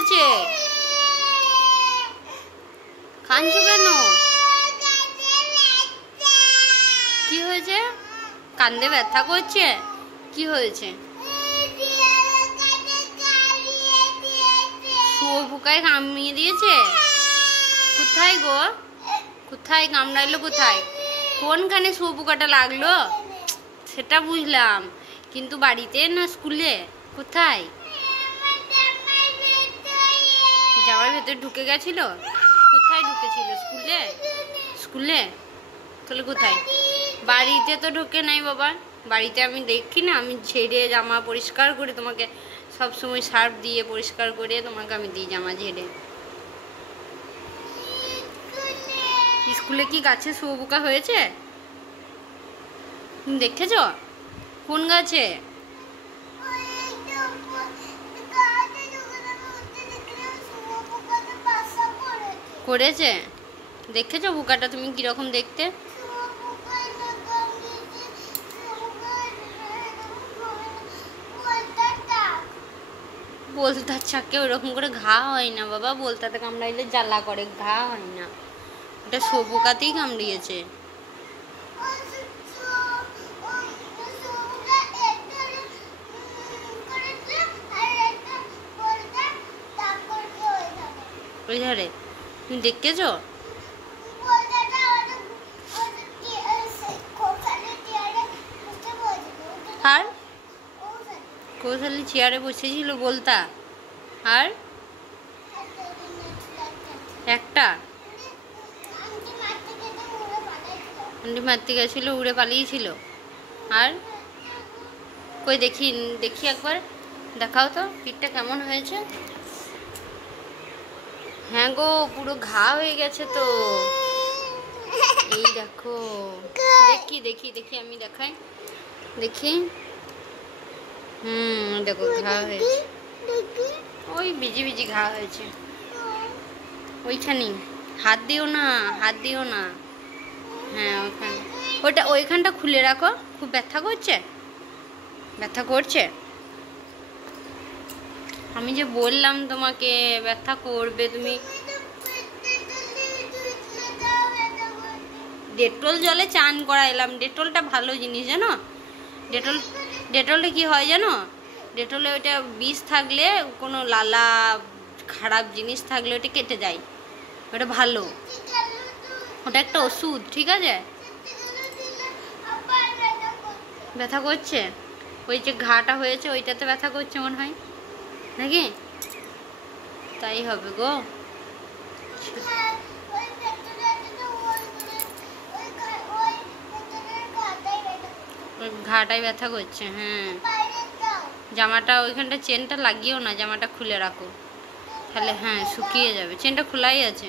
হয়েছে? কাঁদছো কেন? কি হয়েছে? কান্দে ব্যথা করছে? কি হয়েছে? শুয়োপোকায় কামড়িয়ে দিয়েছে? কোথায় গো? কোথায় কামড়াইলো? কোথায়? কোনখানে শুয়োপোকাটা লাগলো? সেটা বুঝলাম, কিন্তু বাড়িতে না স্কুলে? কোথায়? জামার ভেতরে ঢুকে গেছিল? কোথায় ঢুকেছিল? স্কুলে? স্কুলে? তাহলে কোথায়? বাড়িতে তো ঢুকে নাই বাবা। বাড়িতে আমি দেখি না, আমি ঝেড়ে জামা পরিষ্কার করে তোমাকে সব সময় সার্ফ দিয়ে পরিষ্কার করে তোমাকে আমি দিই জামা ঝেড়ে। স্কুলে কি গাছে শুয়োপোকা হয়েছে? তুমি দেখেছ? কোন গাছে? করেছে? দেখেছো পোকাটা তুমি কিরকম দেখতে? বলতার চাকে ওরকম করে ঘা হয় না বাবা, বলতাতে কামড়াইলে জ্বালা করে, ঘা হয় না। ওটা শুয়োপোকাতেই কামড়িয়েছে। ওই ধারে তুমি দেখেছো? আর কৌশলী চেয়ারে বসেছিল বলতা? আর একটা আন্টি মারতে গেছিল, উড়ে পালিয়েছিল। আর কই দেখি, দেখি একবার দেখাও তো পিঠটা কেমন হয়েছে। হ্যাঁ গো, পুরো ঘা হয়ে গেছে তো। এই দেখো, দেখি দেখি দেখি আমি দেখাই, দেখি। দেখো ঘা হয়েছে, ওই বিজি বিজি ঘা হয়েছে ওইখানে। হাত দিও না, হাত দিও না। হ্যাঁ ওইখানে, ওইটা ওইখানটা খুলে রাখো। খুব ব্যথা করছে? ব্যথা করছে? আমি যে বললাম তোমাকে ব্যথা করবে, তুমি ডেটল জলে চান করাইলাম। ডেটলটা ভালো জিনিস জানো। ডেটলটা কি হয় জানো? ডেটলে ওইটা বিষ থাকলে, কোনো লালা খারাপ জিনিস থাকলে ওটা কেটে যায়। ওটা ভালো, ওটা একটা ওষুধ, ঠিক আছে? ব্যথা করছে? ওই যে ঘাটা হয়েছে ওইটাতে ব্যথা করছে মনে হয় নাকি? তাই হবে গো। ওই ঘাটায় ব্যথা করছে। হ্যাঁ, জামাটা ওইখানটা চেনটা লাগিয়েও না, জামাটা খুলে রাখো তাহলে হ্যাঁ শুকিয়ে যাবে। চেনটা খোলাই আছে,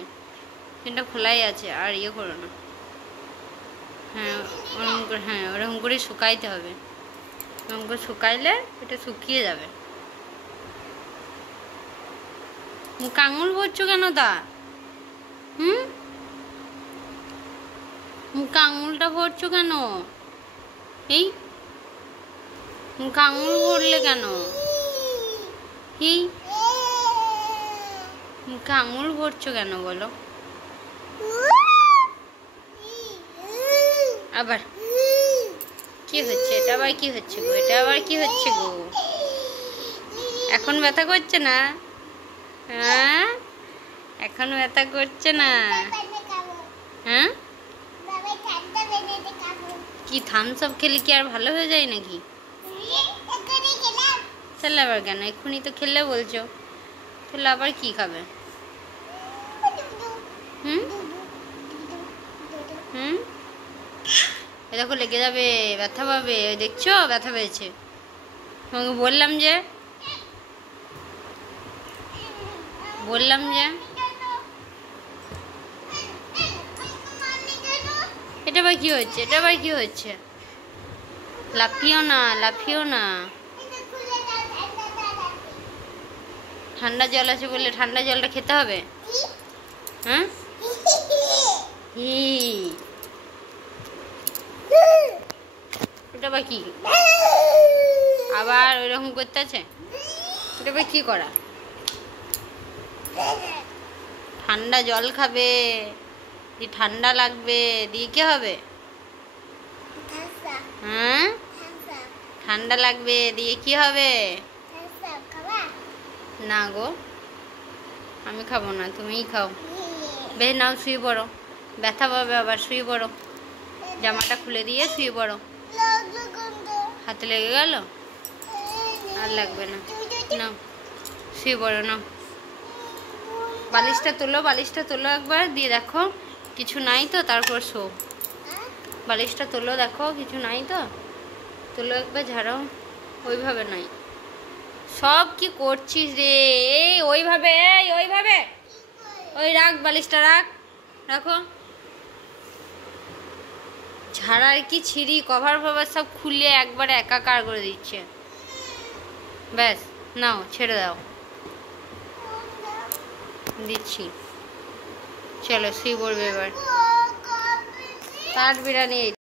চেনটা খোলাই আছে, আর ইয়ে করো না। হ্যাঁ ওরকম করে, হ্যাঁ ওরকম করে শুকাইতে হবে। ওরকম করে শুকাইলে এটা শুকিয়ে যাবে। মুখ আঙুল ভরছো কেন তা? মুখ আঙুলটা ভরছো কেন? এই মুখ আঙুল ভরলে কেন? এই মুখে আঙুল ভরছো কেন বলো? আবার কি হচ্ছে? এটা আবার কি হচ্ছে গো? এটা আবার কি হচ্ছে গো? এখন ব্যথা করছে না? হ্যাঁ, এখন ব্যথা করছে না? হ্যাঁ, কি থামস আপ খেলে কি আর ভালো হয়ে যায় নাকি? তাহলে আবার কেন? এক্ষুনি তো খেললে বলছো, তাহলে আবার কি খাবে? এ দেখো লেগে যাবে, ব্যথা পাবে। দেখছো ব্যথা পেয়েছে? তোমাকে বললাম যে, এটা আবার কি হচ্ছে? এটা আবার কি হচ্ছে? লাফিও না, লাফিও না। ঠান্ডা জল আছে বললে ঠান্ডা জলটা খেতে হবে? হ্যাঁ, ওটা বা কি? আবার ওইরকম করতে আছে? এটা বা কি করা? ঠান্ডা জল খাবে, দিয়ে ঠান্ডা লাগবে, দিয়ে কি হবে? হ্যাঁ, ঠান্ডা লাগবে, দিয়ে কি হবে? না গো, আমি খাবো না, তুমিই খাও। বেশ নাও, শুয়ে পড়ো, ব্যথা পাবে আবার, শুয়ে পড়ো। জামাটা খুলে দিয়ে শুয়ে পড়ো। হাতে লেগে গেল? আর লাগবে না, নাও শুয়ে পড়ো। নাও বালিশটা তোলো, বালিশটা তোলো একবার, দিয়ে দেখো কিছু নাই তো, তারপর শো। বালিশটা তোলো, দেখো কিছু নাই তো, তোলো একবার, ঝাড়ো। ওইভাবে নাই, সব কি করছিস রে? এই ওইভাবে, ওইভাবে, ওই রাখ বালিশটা, রাখো। ঝাড়ার কি ছিঁড়ি, কভার ফভার সব খুলে একবারে একাকার করে দিচ্ছে। ব্যাস, নাও ছেড়ে দাও, দিচ্ছি। চলো শুয়ে পড়বে এবার। কাঠ বিরিয়ানি।